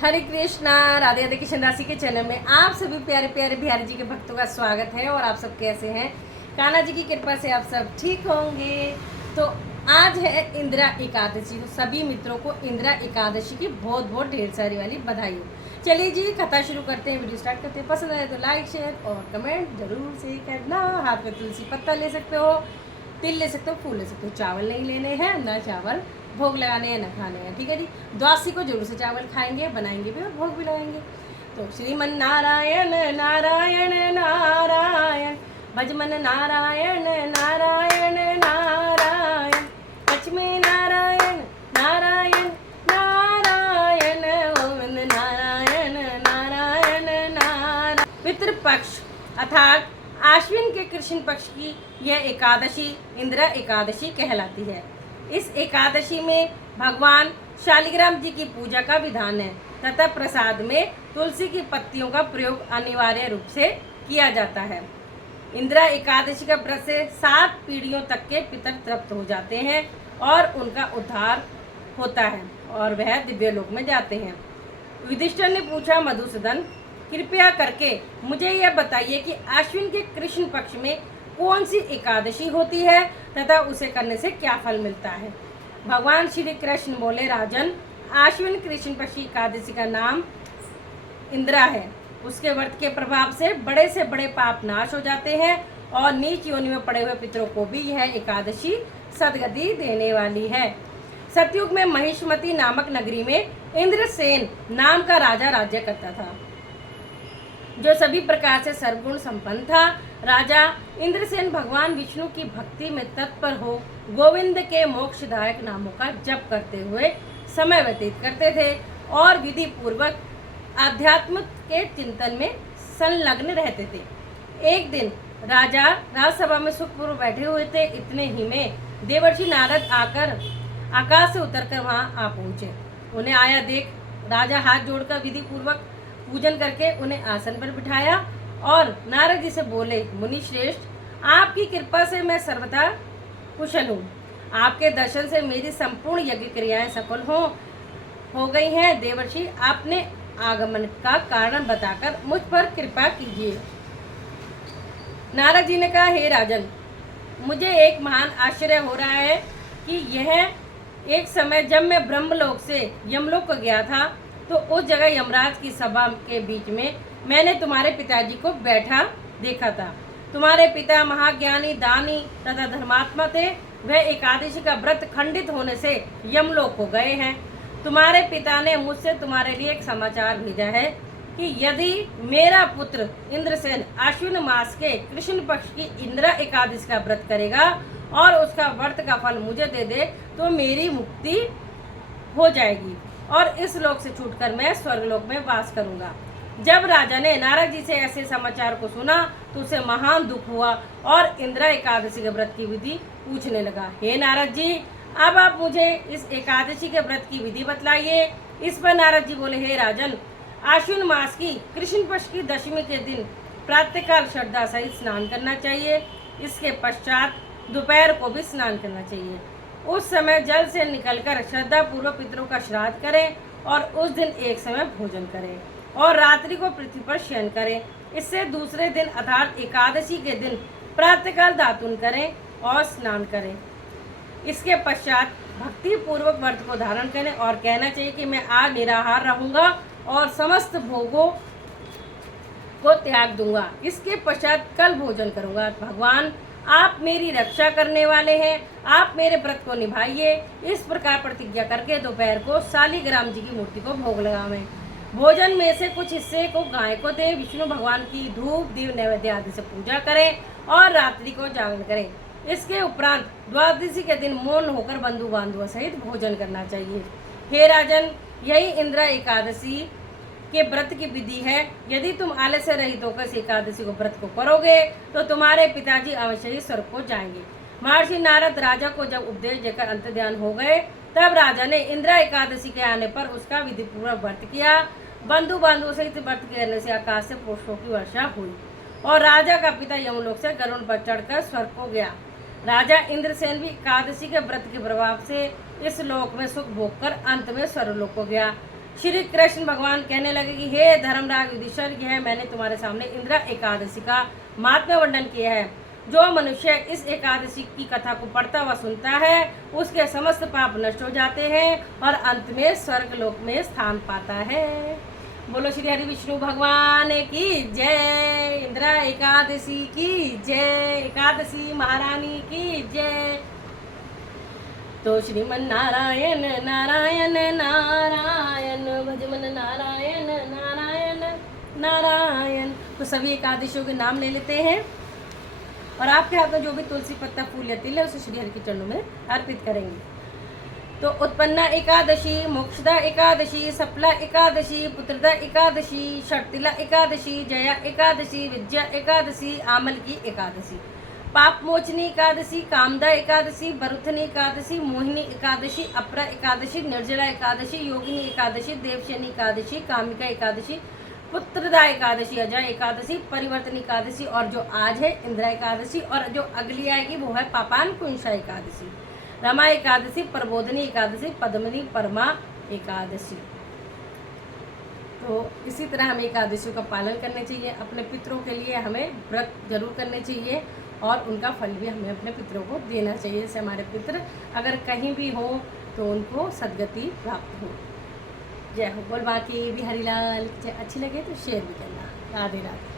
हरे कृष्णा। राधे राधे कृष्ण राशि के चैनल में आप सभी प्यारे प्यारे बिहारी जी के भक्तों का स्वागत है। और आप सब कैसे हैं? कान्हा जी की कृपा से आप सब ठीक होंगे। तो आज है इंदिरा एकादशी। तो सभी मित्रों को इंदिरा एकादशी की बहुत बहुत ढेर सारी वाली बधाई हो। चलिए जी, कथा शुरू करते हैं, वीडियो स्टार्ट करते हैं। पसंद आए तो लाइक शेयर और कमेंट जरूर से करना। हाथ में तुलसी पत्ता ले सकते हो, तिल ले सकते हो, फूल ले सकते हो। चावल नहीं लेने हैं, ना चावल भोग लगाने हैं, ना खाने हैं, ठीक है जी। द्वादशी को जरूर से चावल खाएंगे, बनाएंगे भी और भोग भी लगाएंगे। तो श्रीमन नारायण नारायण नारायण, भजमन नारायण नारायण नारायण, लक्ष्मी नारायण नारायण नारायण, गोविंद नारायण नारायण नारायण। पितृपक्ष अर्थात आश्विन के कृष्ण पक्ष की यह एकादशी इंदिरा एकादशी कहलाती है। इस एकादशी में भगवान शालिग्राम जी की पूजा का विधान है तथा प्रसाद में तुलसी की पत्तियों का प्रयोग अनिवार्य रूप से किया जाता है। इंदिरा एकादशी का व्रत से 7 पीढ़ियों तक के पितर तृप्त हो जाते हैं और उनका उद्धार होता है और वह दिव्य लोक में जाते हैं। युधिष्ठिर ने पूछा, मधुसूदन कृपया करके मुझे यह बताइए कि आश्विन के कृष्ण पक्ष में कौन सी एकादशी होती है तथा उसे करने से क्या फल मिलता है। भगवान श्री कृष्ण बोले, राजन, आश्विन कृष्ण पक्षी एकादशी का नाम इंदिरा है। उसके व्रत के प्रभाव से बड़े पाप नाश हो जाते हैं और नीच योनि में पड़े हुए पितरों को भी यह एकादशी सदगति देने वाली है। सतयुग में महिष्मती नामक नगरी में इंद्रसेन नाम का राजा राज्य करता था, जो सभी प्रकार से सर्वगुण संपन्न था। राजा इंद्रसेन भगवान विष्णु की भक्ति में तत्पर हो गोविंद के मोक्षदायक नामों का जप करते हुए समय व्यतीत करते थे और विधि पूर्वक आध्यात्म के चिंतन में संलग्न रहते थे। एक दिन राजा राजसभा में सुखपूर्वक बैठे हुए थे। इतने ही में देवर्षि नारद आकर आकाश से उतरकर वहां आ पहुंचे। उन्हें आया देख राजा हाथ जोड़कर विधि पूर्वक पूजन करके उन्हें आसन पर बिठाया और नारद जी से बोले, मुनि श्रेष्ठ, आपकी कृपा से मैं सर्वथा कुशल हूँ। आपके दर्शन से मेरी संपूर्ण यज्ञ क्रियाएं सफल हो गई हैं। देवर्षि, आपने आगमन का कारण बताकर मुझ पर कृपा कीजिए। नारद जी ने कहा, हे राजन, मुझे एक महान आश्चर्य हो रहा है कि यह एक समय जब मैं ब्रह्मलोक से यमलोक को गया था तो उस जगह यमराज की सभा के बीच में मैंने तुम्हारे पिताजी को बैठा देखा था। तुम्हारे पिता महाज्ञानी, दानी तथा धर्मात्मा थे। वह एकादशी का व्रत खंडित होने से यमलोक को गए हैं। तुम्हारे पिता ने मुझसे तुम्हारे लिए एक समाचार भेजा है कि यदि मेरा पुत्र इंद्रसेन आश्विन मास के कृष्ण पक्ष की इंदिरा एकादशी का व्रत करेगा और उसका व्रत का फल मुझे दे दे तो मेरी मुक्ति हो जाएगी और इस लोक से छूटकर मैं स्वर्गलोक में वास करूंगा। जब राजा ने नारद जी से ऐसे समाचार को सुना तो उसे महान दुख हुआ और इंदिरा एकादशी के व्रत की विधि पूछने लगा। हे नारद जी, अब आप मुझे इस एकादशी के व्रत की विधि बतलाइए। इस पर नारद जी बोले, हे राजन, आश्विन मास की कृष्ण पक्ष की दशमी के दिन प्रातःकाल श्रद्धा सहित स्नान करना चाहिए। इसके पश्चात दोपहर को भी स्नान करना चाहिए। उस समय जल से निकलकर श्रद्धा पूर्वक पितरों का श्राद्ध करें और उस दिन एक समय भोजन करें और रात्रि को पृथ्वी पर शयन करें। इससे दूसरे दिन अर्थात एकादशी के दिन प्रातःकाल दातुन करें और स्नान करें। इसके पश्चात भक्ति पूर्वक व्रत को धारण करें और कहना चाहिए कि मैं आज निराहार रहूंगा और समस्त भोगों को त्याग दूंगा। इसके पश्चात कल भोजन करूंगा। भगवान, आप मेरी रक्षा करने वाले हैं, आप मेरे व्रत को निभाइए। इस प्रकार प्रतिज्ञा करके दोपहर को शालिग्राम जी की मूर्ति को भोग लगावें। भोजन में से कुछ हिस्से को गाय को दें। विष्णु भगवान की धूप दीप नैवेद्य आदि से पूजा करें और रात्रि को जागरण करें। इसके उपरांत द्वादशी के दिन मौन होकर बंधु बांधुओं सहित भोजन करना चाहिए। हे राजन, यही इंदिरा एकादशी के व्रत की विधि है। यदि तुम आलस्य रहित होकर इस एकादशी को व्रत को करोगे तो तुम्हारे पिताजी अवश्य ही स्वर्ग को जाएंगे। महर्षि नारद राजा को जब उपदेश देकर अंतर्ध्यान हो गए तब राजा ने इंदिरा एकादशी के आने पर उसका विधि पूर्वक व्रत किया। बंधु बांधुओं सहित व्रत करने से आकाश से पुष्पों की वर्षा हुई और राजा का पिता यमलोक से गरुड़ पर चढ़कर स्वर्ग को गया। राजा इंद्रसेन भी एकादशी के व्रत के प्रभाव से इस लोक में सुख भोग कर अंत में स्वर्गलोक को गया। श्री कृष्ण भगवान कहने लगे कि हे धर्मराज युधिष्ठिर, यह मैंने तुम्हारे सामने इंदिरा एकादशी का महात्म्य वर्णन किया है। जो मनुष्य इस एकादशी की कथा को पढ़ता व सुनता है उसके समस्त पाप नष्ट हो जाते हैं और अंत में स्वर्ग लोक में स्थान पाता है। बोलो श्री हरि विष्णु भगवान की जय। इंदिरा एकादशी की जय। एकादशी महारानी की जय। तो श्रीमन नारायण नारायण नारायण भजमन नारायण नारायण नारायण। तो सभी एकादशियों के नाम ले लेते हैं और आपके हाथ में जो भी तुलसी पत्ता फूल या तिल है उसे श्री हरि के चरणों में अर्पित करेंगे। तो उत्पन्ना एकादशी, मोक्षदा एकादशी, सफला एकादशी, पुत्रदा एकादशी, षटतिला एकादशी, जया एकादशी, विद्या एकादशी, आमल की एकादशी, पाप मोचनी एकादशी, कामदा एकादशी, बरुथनी एकादशी, मोहिनी एकादशी, अपरा एकादशी, निर्जला एकादशी, योगिनी एकादशी, देवशनी एकादशी, कामिका एकादशी, पुत्रदा एकादशी, अजय एकादशी, परिवर्तन एकादशी और जो आज है इंदिरा एकादशी और जो अगली आएगी वो है पापान कुंशा एकादशी, रमा एकादशी, प्रबोधनी एकादशी, पद्मनी परमा एकादशी। तो इसी तरह हमें एकादशियों का पालन करना चाहिए। अपने पितरों के लिए हमें व्रत जरूर करने चाहिए और उनका फल भी हमें अपने पितरों को देना चाहिए। जैसे हमारे पितर अगर कहीं भी हो तो उनको सदगति प्राप्त हो। जय हो। बोल बाकी बिहारी लाल। अच्छी लगे तो शेयर भी करना। राधे राधे।